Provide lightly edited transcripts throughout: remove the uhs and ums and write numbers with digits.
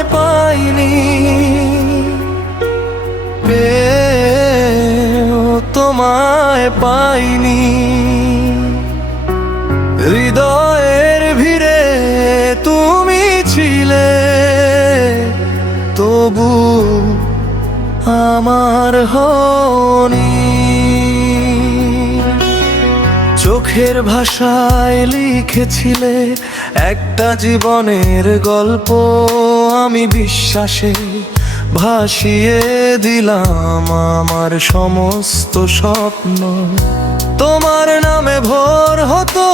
তোমায় পাইনি, পেয়েও তোমায় পাইনি। হৃদয়ের ভিড়ে তুমি ছিলে, তবু আমার হওনি। চোখের ভাষায় লিখেছিলে একটা জীবনের গল্প, আমি বিশ্বাসে ভাসিয়ে দিলাম আমার সমস্ত স্বপ্ন। তোমার নামে ভোর হতো,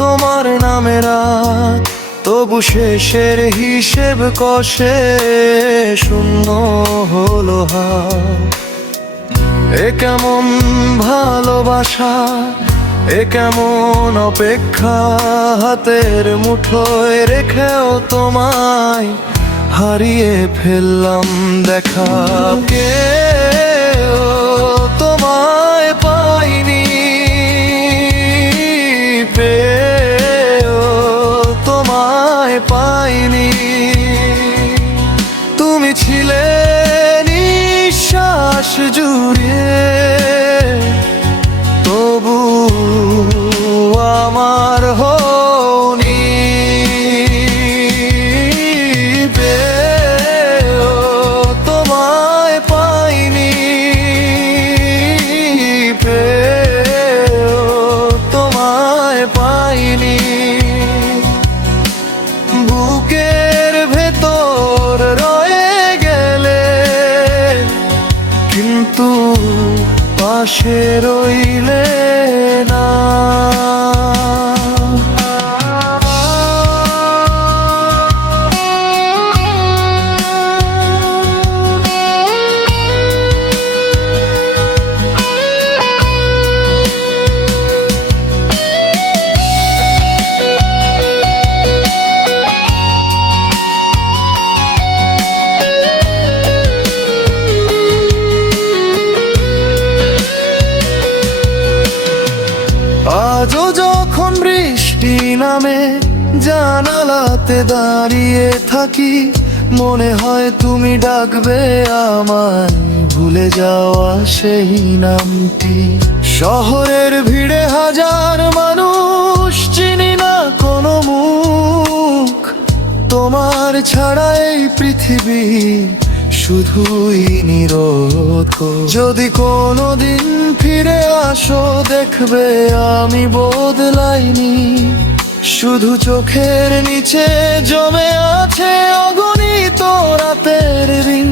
তোমার নামে রাত, তবু শেষের হিসেব কষে শূন্য হলো হাত। এ কেমন ভালোবাসা, এ কেমন অপেক্ষা, হাতের মুঠোয় রেখেও তোমায় হারিয়ে ফেললাম দেখা। কেউ তোমায় পাইনি, পেয়েও তোমায় পাইনি। তুমি ছিলে নিঃশ্বাস জুড়ে, তবু আমার হওনি। পেয়েও তোমায় পাইনি, পেয়েও তোমায় পাইনি। বুকের ভেতর রয়ে গেলে, কিন্তু পাশে রইলে না। আজও যখন বৃষ্টি নামে, জানালাতে দাঁড়িয়ে থাকি, মনে হয় তুমি ডাকবে আমায়, ভুলে যাওয়া সেই নামটি। শহরের ভিড়ে হাজার মানুষ, চিনি না কোনো মুখ, তোমার ছাড়া এই পৃথিবী শুধুই নিরোধ। যদি কোনোদিন ফিরে আসো, দেখবে আমি বদলাইনি, শুধু চোখের নিচে জমে আছে অগণিত রাতের ঋণ।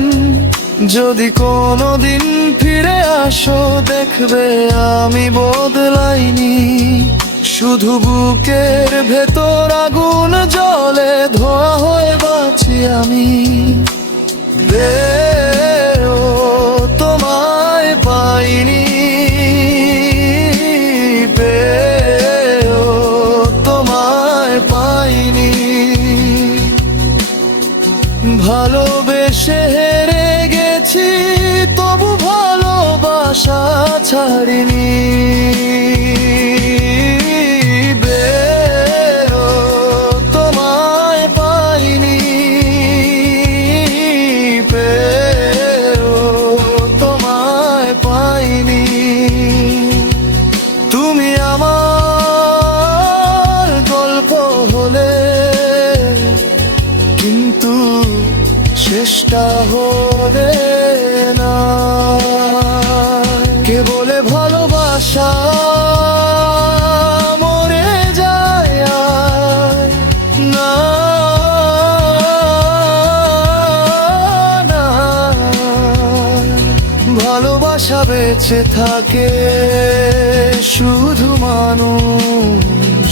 যদি কোনোদিন ফিরে আসো, দেখবে আমি বদলাইনি, শুধু বুকের ভেতর আগুন জ্বলে ধোঁয়া হয়ে বাঁচি আমি। পেয়েও তোমায় পাইনি, পেয়েও তোমায় পাইনি। ভালোবেসে হেরে গেছি, তবু ভালোবাসা ছাড়িনি। তুমি আমার গল্প হলে, কিন্তু শেষটা হলে না। কে বলে ভালোবাসা মরে যায়, না না, ভালোবাসা বেঁচে থাকে, শুধু মানুষ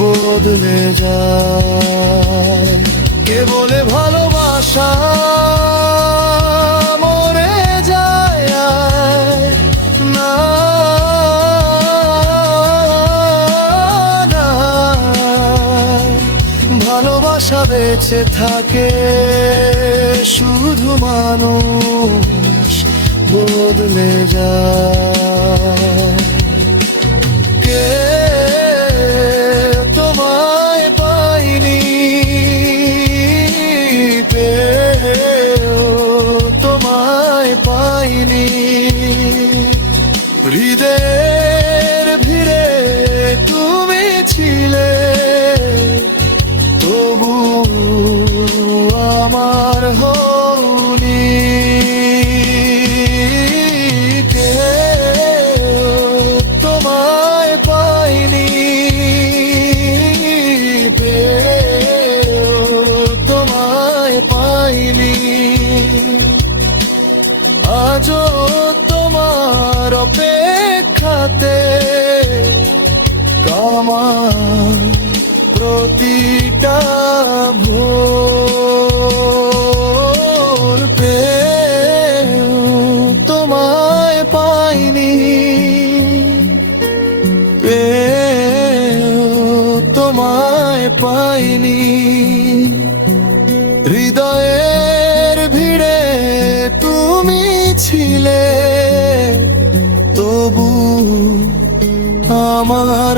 বদলে যায়। কে বলে ভালোবাসা মরে যায়, না না, ভালোবাসা বেঁচে থাকে, শুধু মানুষ বদলে যায়। কে তোমায় পাইনি, পাইনি, আজও তোমার অপেক্ষাতে আমার প্রতিটা ভোর পেয়েও তোমায় পাইনি, পেয়েও তোমায় পাইনি। হৃদয়ের ভিড়ে তুমি ছিলে, তবু আমার